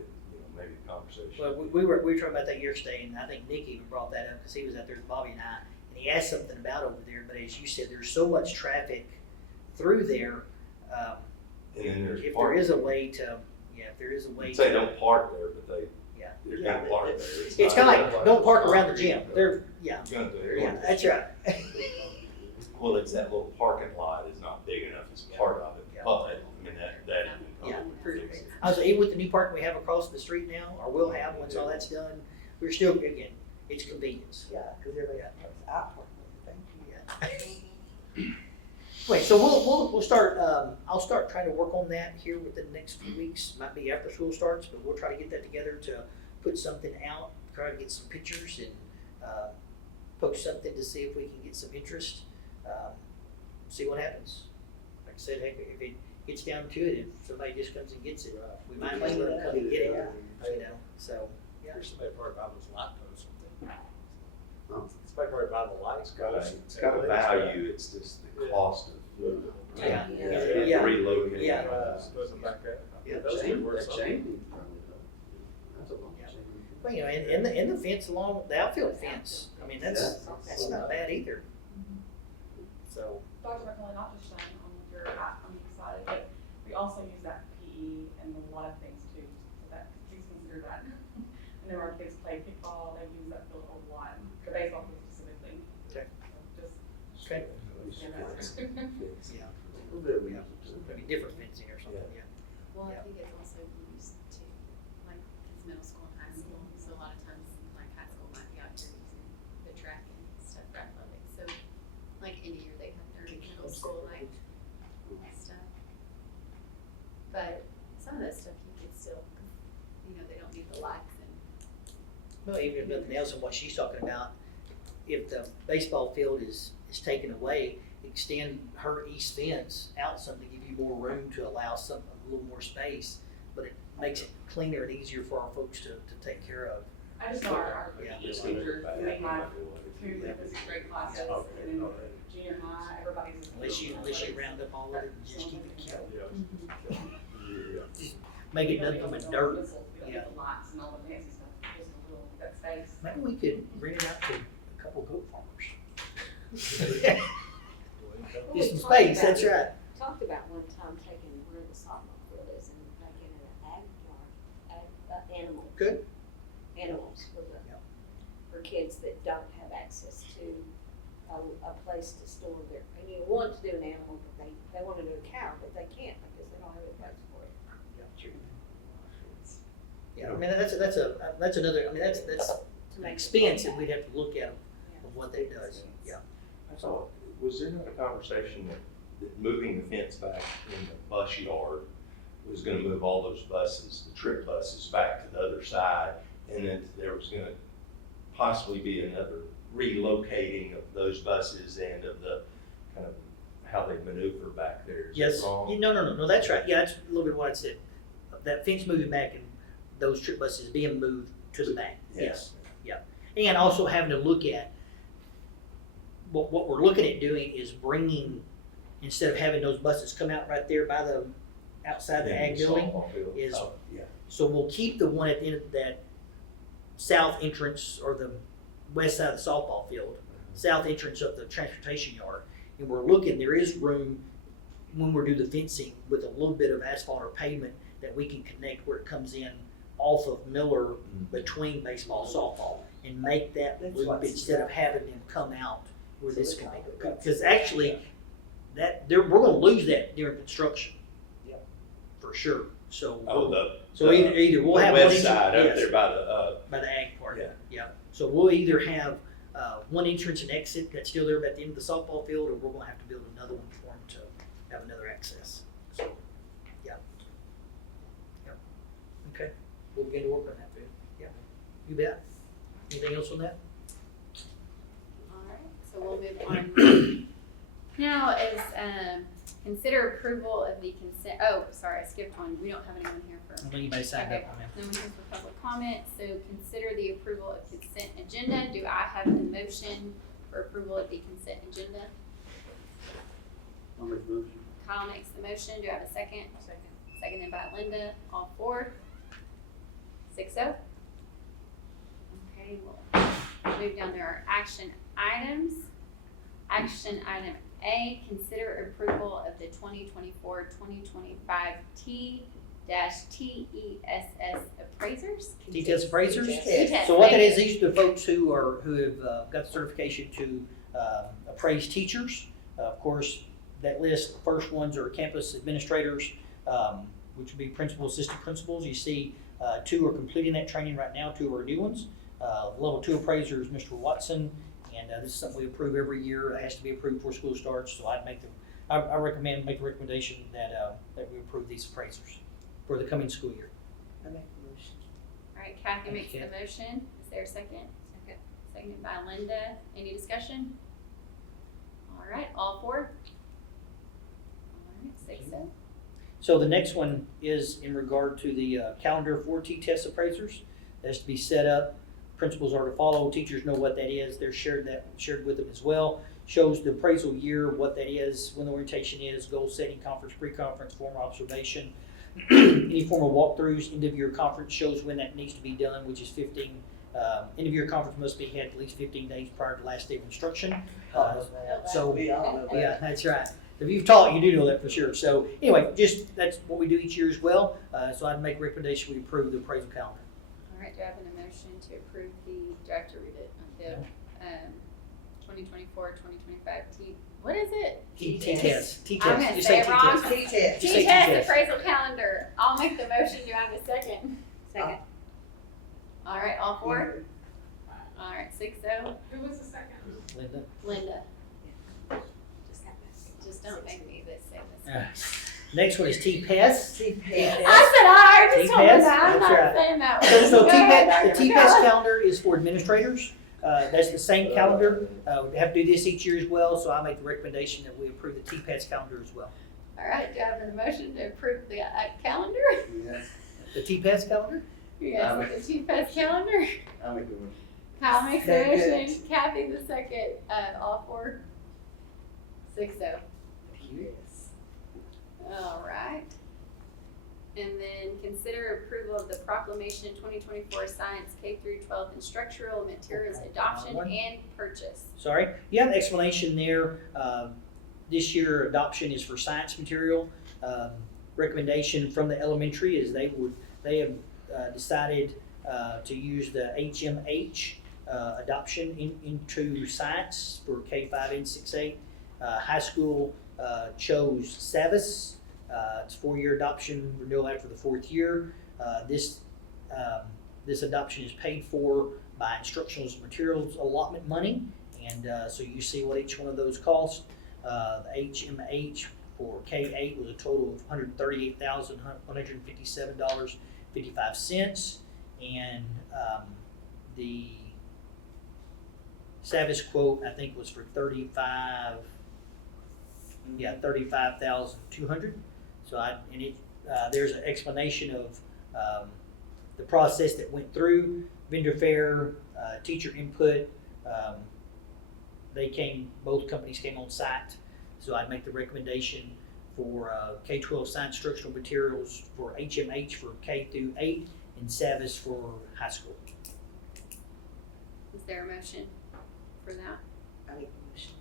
maybe a conversation. Well, we were talking about that yesterday, and I think Nick even brought that up because he was out there with Bobby and I, and he asked something about over there. But as you said, there's so much traffic through there. And then there's If there parking. is a way to, Say don't park there, but Yeah. they're gonna park there. It's kind of like don't park around the gym. They're You're gonna do it. yeah, that's right. Well, it's that little parking lot is not big enough as part of it, Yeah. but, I mean, that. Yeah. I was even with the new park we have across the street now, or will have once all that's done. We're still again, it's convenience. Yeah, because everybody parks out parking. Thank you. Yeah. Wait, so we'll start. I'll start trying to work on that here within the next few weeks. Might be after school starts, but we'll try to get that together to put something out. Try to get some pictures and post something to see if we can get some interest. See what happens. Like I said, heck, if it gets down to it, if somebody just comes and gets it, we might let them come and get it. You know, so yeah. There's somebody probably by those light posts. Somebody probably by the lights. It's got a value, it's just the cost of Yeah. You have to relocate. Yeah. Supposed to back out. Yeah. Those Chain, would work that some. chain, probably, though. That's a long Yeah. chain. Well, you know, and the fence along, the outfield fence, I mean, that's not bad either. So, Dr. McCullough, not just shine on your, on the excited, but we also use that PE and a lot of things too, so that, please consider that. I know our kids play kickball, they use that field a lot, the baseball field specifically. Okay. So just, okay, you know. yeah, A little bit of yeah, maybe different fencing or something, yeah. Well, Yeah. I think it's also used to, like, it's middle school and high school, so a lot of times, like, high school might be out here using the track and stuff for athletics, so, like, end of year, they have their middle school, like, stuff. But some of that stuff you could still, you know, they don't need the lights and, Well, even if nothing else, and what she's talking about, if the baseball field is taken away, extend her east fence out some to give you more room to allow some, a little more space, but it makes it cleaner and easier for our folks to take care of. I just saw our Yeah. teachers, they have two physics grade classes, and then junior high, everybody's. Unless you round up all of it and just keep it cute. Yeah. Just make it nothing but dirt. We don't get the lights and all the fancy stuff, just a little, that space. Maybe we could rent it out to a couple goat farmers. Well, Just we some talked space, about that's it. right. Talked about one time taking where the softball field is and making it an ag yard, animals. Good. Animals for the, Yeah. for kids that don't have access to a place to store their, and you want to do an animal, but they want to do a cow, but they can't because they don't have a place for it. Yeah, I mean, that's another, I mean, that's To an make it expense work that we'd have to look at of what that does, yeah. So, was there not a conversation that moving the fence back in the bus yard was gonna move all those buses, the trip buses, back to the other side? And then there was gonna possibly be another relocating of those buses and of the kind of how they maneuver back there. Is that Yes, wrong? no, that's right, yeah, that's a little bit what I said. That fence moving back and those trip buses being moved to the back, yes, yeah. And also having to look at, what we're looking at doing is bringing, instead of having those buses come out right there by the, outside the Yeah, ag building, softball field. is- Oh, yeah. so we'll keep the one at the end of that south entrance or the west side of the softball field, south entrance of the transportation yard. And we're looking, there is room when we do the fencing with a little bit of asphalt or pavement that we can connect where it comes in off of Miller between baseball, softball, and make that That's loop what's- instead of having them come out where So this they can be. call it- Because actually, we're gonna lose that during construction. Yep. For sure, so. Oh, So either we'll the have west one side up yes, there by the, by the ag part. Yeah. So we'll either have one entrance and exit that's still there at the end of the softball field, or we're gonna have to build another one for them to have another access. So, yeah. Yep. Okay, we'll begin to work on that, Phil. Yeah, you bet. Anything else on that? alright, so we'll move on. Now is, consider approval of the consent, oh, sorry, I skipped one, we don't have anyone here for. I don't think anybody signed up on that. No one here for public comment, so consider the approval of consent agenda. Do I have a motion for approval of the consent agenda? I'll make the motion. Kyle makes the motion. Do I have a second? Second. Seconded by Linda. All four? 6-0. Okay, we'll move down to our action items. Action item A, consider approval of the 2024-2025 T-TESS appraisers. T-test appraisers? T-test, So what that thank is, these are the folks who have got the certification to appraise teachers. Of course, that list, the first ones are campus administrators, which would be principals, assistant principals. You see, 2 are completing that training right now, 2 are new ones. Level 2 appraiser is Mr. Watson, and this is something we approve every year. It has to be approved before school starts, so make the recommendation that we approve these appraisers for the coming school year. I make the motion. All right, Kathy makes the Okay. motion. Is there a second? Second. Seconded by Linda. Any discussion? All right, all four? All right, 6-0. So the next one is in regard to the calendar for T-test appraisers. That's to be set up. Principals are to follow. Teachers know what that is. They're shared with them as well. shows the appraisal year, what that is, when the orientation is, goal setting, conference, pre-conference, formal observation, any formal walkthroughs. End of year conference shows when that needs to be done, which is 15. End of year conference must be had at least 15 days prior to last day of instruction. So We all know that. yeah, that's right. If you've taught, you do know that for sure. So anyway, just that's what we do each year as well. So I'd make a recommendation we approve the appraisal calendar. All right, do I have a motion to approve do I have to read it? The 2024-2025 what is it? T-test. I'm gonna say it wrong. T-test. T-test. Just say T-test T-test. appraisal calendar. I'll make the motion. Do I have a second? Second. All right, all four? All right, 6-0. Who was the second? Linda. Linda, Just have that. just don't make me say this. Next one is T-PES. T-test. I just told her T-PES? that. I'm That's not right. saying that. So Go ahead, the Dr. T-PES McCullough. calendar is for administrators. That's the same calendar. We have to do this each year as well, so I make the recommendation that we approve the T-PES calendar as well. All right, do I have a motion to approve the calendar? Yes. The T-PES calendar? Yes, the T-Fest calendar. I'll make the one. Kyle makes the Very motion, good. Kathy the second, all four. 6-0. Yes. All right. And then consider approval of the proclamation 2024 science K through 12 instructional materials adoption One. and purchase. Sorry. You have an explanation there. This year adoption is for science material. Recommendation from the elementary is they have decided to use the HMH adoption into science for K5 and 6-8. High school chose SAVIS. It's 4-year adoption renewal after the 4th year. This adoption is paid for by instructional materials allotment money, and so you see what each one of those cost. The HMH for K8 was a total of $138,157.55, and the SAVIS quote I think was for $35,200. So there's an explanation of the process that went through vendor fair, teacher input. Both companies came on site. So I'd make the recommendation for K-12 science instructional materials for HMH for K through 8 and SAVIS for high school. Is there a motion for that? I make the motion.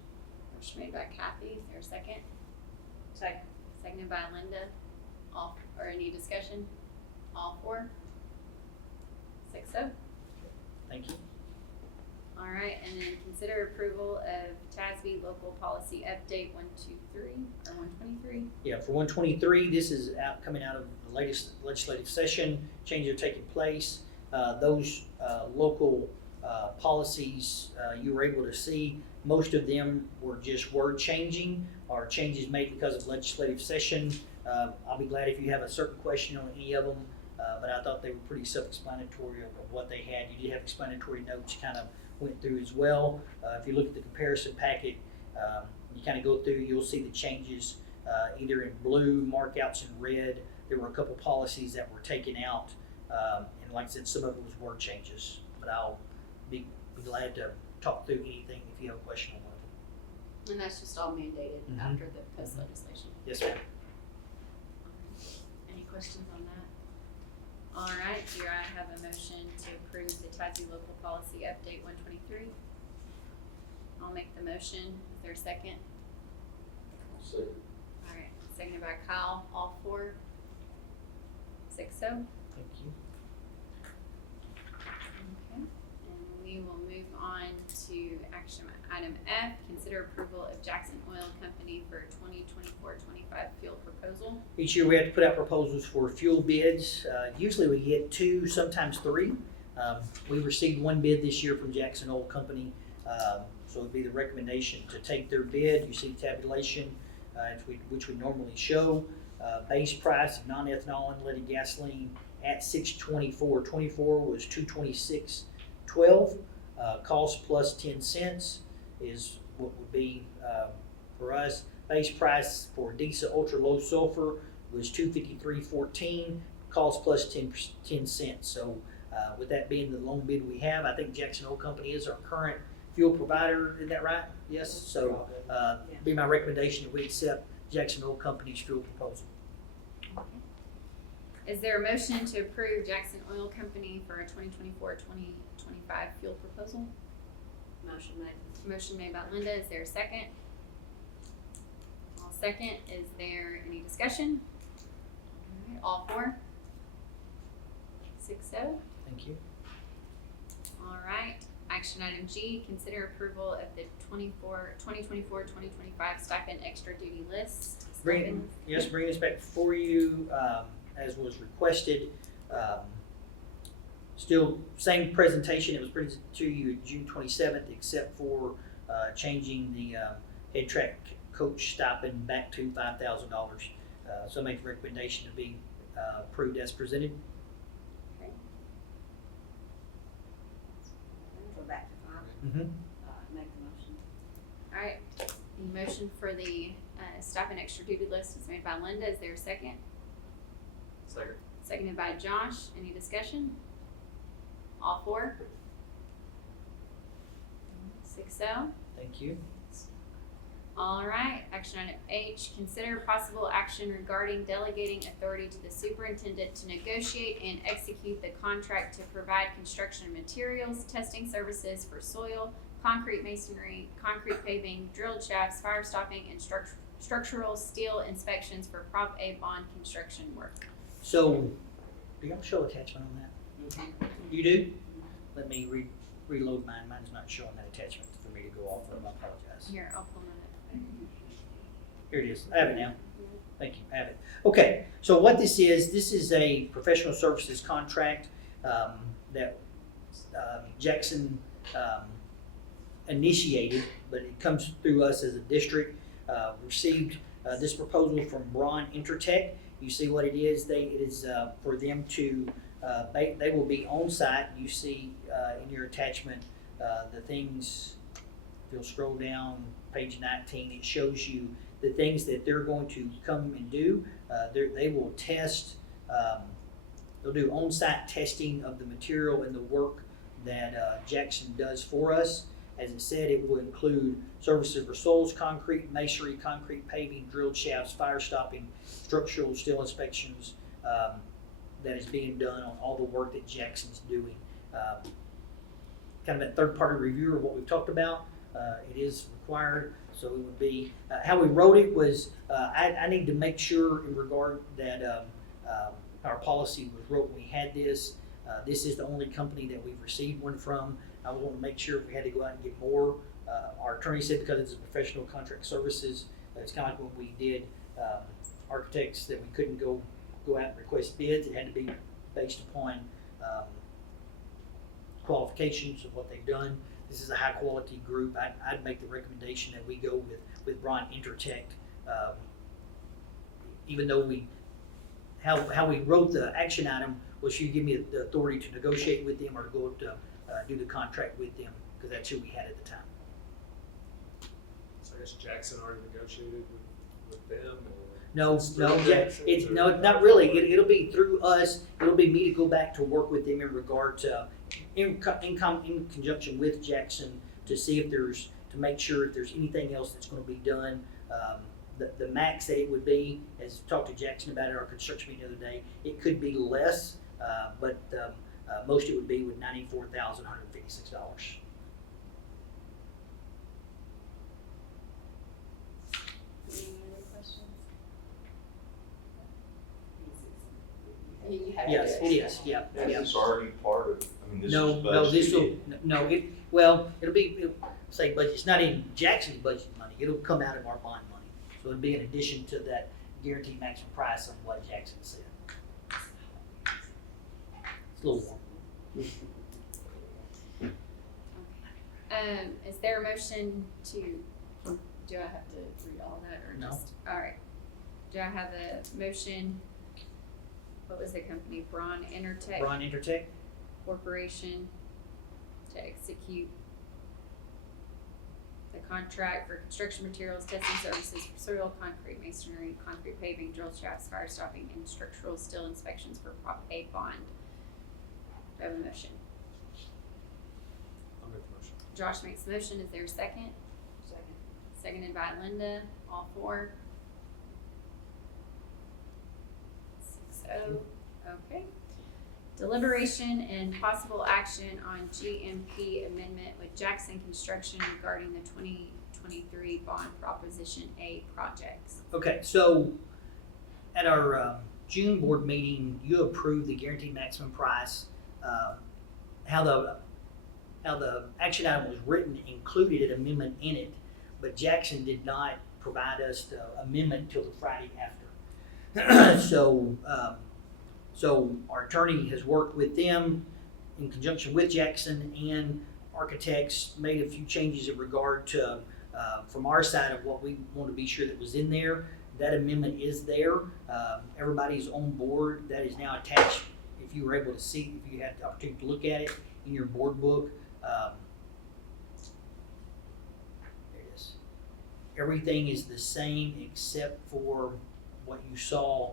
Motion made by Kathy. Is there a second? Second. Seconded by Linda. Any discussion? All four? 6-0. Thank you. All right, and then consider approval of TASB local policy update 123 or 123. Yeah, for 123, this is coming out of the latest legislative session. Changes are taking place. Those local policies you were able to see, most of them were just word changing or changes made because of legislative session. I'll be glad if you have a certain question on any of them, but I thought they were pretty self-explanatory of what they had. You did have explanatory notes kind of went through as well. If you look at the comparison packet, you kind of go through, you'll see the changes either in blue, markouts in red. There were a couple policies that were taken out, and like I said, some of it was word changes. But I'll be glad to talk through anything if you have a question on one of them. And that's just all mandated Mhm. after the post legislation. Yes, ma'am. Any questions on that? All right, do I have a motion to approve the TASB local policy update 123? I'll make the motion. Is there a second? See. All right, seconded by Kyle. All four? 6-0. Thank you. Okay, and we will move on to action item F, consider approval of Jackson Oil Company for 2024-25 fuel proposal. Each year we have to put out proposals for fuel bids. Usually we get 2, sometimes 3. We received 1 bid this year from Jackson Oil Company. So it would be the recommendation to take their bid. You see tabulation, which we normally show. Base price of non-ethanol unleaded gasoline at $6.24.24 was $226.12. Cost plus 10 cents is what would be for us. Base price for diesel ultra low sulfur was $253.14. Cost plus 10 cents. So with that being the loan bid we have, I think Jackson Oil Company is our current fuel provider, isn't that right? Yes, so, be my recommendation that we accept Jackson Oil Company's fuel proposal. Is there a motion to approve Jackson Oil Company for a 2024-2025 fuel proposal? Motion made. Motion made by Linda, is there a second? I'll second, is there any discussion? Alright, all for? 6-0. Thank you. Alright, action item G, consider approval of the 2024-2025 stipend extra duty list. Bring this back before you, as was requested. Still, same presentation, it was presented to you June 27th, except for changing the head track coach stipend back to $5,000. So I make the recommendation to be approved as presented. Go back to 5. Mm-hmm. Make the motion. Alright, the motion for the stipend extra duty list is made by Linda, is there a second? Second. Seconded by Josh, any discussion? All for? 6-0. Thank you. Alright, action item H, consider possible action regarding delegating authority to the superintendent to negotiate and execute the contract to provide construction materials, testing services for soil, concrete masonry, concrete paving, drilled shafts, fire stopping, and structural steel inspections for Prop A bond construction work. So, do y'all show attachment on that? You do? Let me reload mine. Mine is not showing that attachment for me to go off of. I apologize. Here, I'll pull it. Here it is. I have it now. Thank you. I have it. Okay. So what this is a professional services contract that Jackson initiated, but it comes through us as a district. Received this proposal from Braun Intertech. You see what it is. It is for them to. They will be on site. You see in your attachment the things. If you'll scroll down page 19, it shows you the things that they're going to come and do. They will test. They'll do on-site testing of the material and the work that Jackson does for us. As it said, it will include services for soils, concrete, masonry, concrete paving, drilled shafts, fire stopping, structural steel inspections that is being done on all the work that Jackson's doing. Kind of a third-party review of what we've talked about. It is required, so it would be, how we wrote it was, I need to make sure in regard that our policy was wrote when we had this. This is the only company that we've received one from. I want to make sure if we had to go out and get more. Our attorney said because it's a professional contract services, it's kind of like when we did architects that we couldn't go out and request bids. It had to be based upon qualifications of what they've done. This is a high quality group. I'd make the recommendation that we go with Braun Intertech. Even though how we wrote the action item was you give me the authority to negotiate with them or to go up to do the contract with them, because that's who we had at the time. So I guess Jackson already negotiated with them, or? No, It's through no, Jackson, it's or- no, not really. It'll be through us. It'll be me to go back to work with them in regard to in conjunction with Jackson to see if there's to make sure if there's anything else that's going to be done. The max that it would be, as I talked to Jackson about at our construction meeting the other day, it could be less, but most it would be with $94,156. Any other questions? You have Yes, to- it is. Yeah, Is yeah. this already part of, I mean, this is No, this will, budgeted? no, it'll say budget, it's not in Jackson's budget money, it'll come out of our bond money. So it'd be in addition to that guaranteed maximum price on what Jackson said. It's a little warm. Is there a motion to, do I have to read all that or No. just, alright. Do I have a motion, what was the company, Braun Intertech Braun Intertech, Corporation to execute the contract for construction materials, testing services for soil, concrete masonry, concrete paving, drill shafts, fire stopping, and structural steel inspections for Prop A bond. Do I have a motion? I'll make the motion. Josh makes the motion, is there a second? Second. Seconded by Linda, all four. 6-0, okay. Deliberation and possible action on GMP amendment with Jackson Construction regarding the 2023 bond Proposition A projects. Okay, so at our June board meeting, you approved the guaranteed maximum price. How the action item was written included an amendment in it, but Jackson did not provide us the amendment until the Friday after. So our attorney has worked with them in conjunction with Jackson and architects, made a few changes in regard to, from our side of what we want to be sure that was in there. That amendment is there. Everybody's on board. That is now attached. If you were able to see, if you had the opportunity to look at it in your board book, there it is. Everything is the same except for what you saw,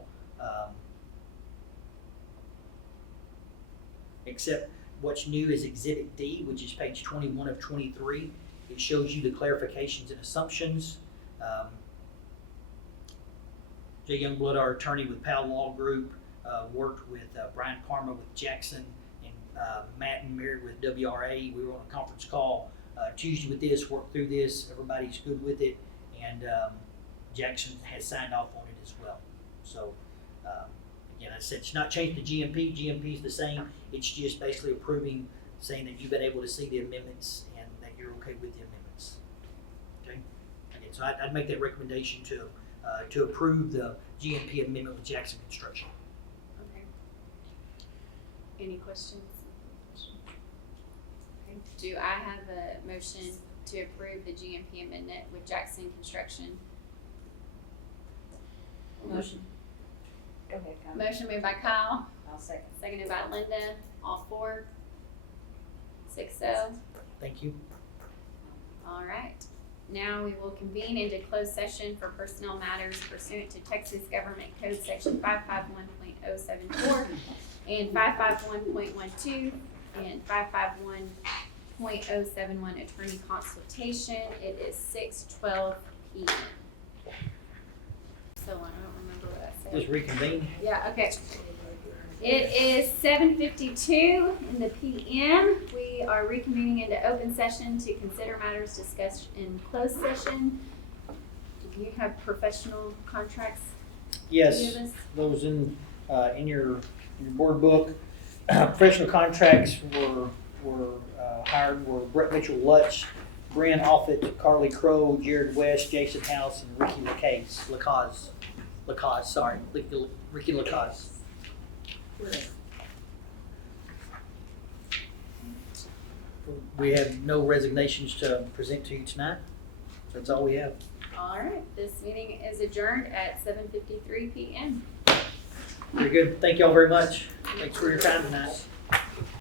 except what's new is Exhibit D, which is page 21 of 23. It shows you the clarifications and assumptions. Jay Youngblood, our attorney with Powell Law Group, worked with Brian Karma with Jackson, and Matt and Mary with WRA. We were on a conference call Tuesday with this, worked through this. Everybody's good with it, and Jackson has signed off on it as well. So, again, I said it's not changed to GMP. GMP is the same. It's just basically approving, saying that you've been able to see the amendments and that you're okay with the amendments. Okay? Again, so I'd make that recommendation to approve the GMP amendment with Jackson Construction. Okay. Any questions? Okay. Do I have a motion to approve the GMP amendment with Jackson Construction? Motion. Go ahead, Kyle. Motion made by Kyle, I'll second. seconded by Linda, all four. 6-0. Thank you. All right. Now we will convene into closed session for personnel matters pursuant to Texas Government Code Section 551.074 and 551.12 and 551.071 attorney consultation. It is 6:12 p.m. So I don't remember what I said. Just reconvene. Yeah, okay. It is 7:52 in the PM. We are reconvening into open session to consider matters discussed in closed session. Do you have professional contracts? Yes, Any of us? those in your board book. Professional contracts were hired were Brett Mitchell Lutz, Brian Offit, Carly Crow, Jared West, Jason House, and Ricky Lacaze. Ricky Lacaze. We have no resignations to present to you tonight. That's all we have. All right, this meeting is adjourned at 7:53 PM. Very good. Thank you all very much. Thanks for your time tonight.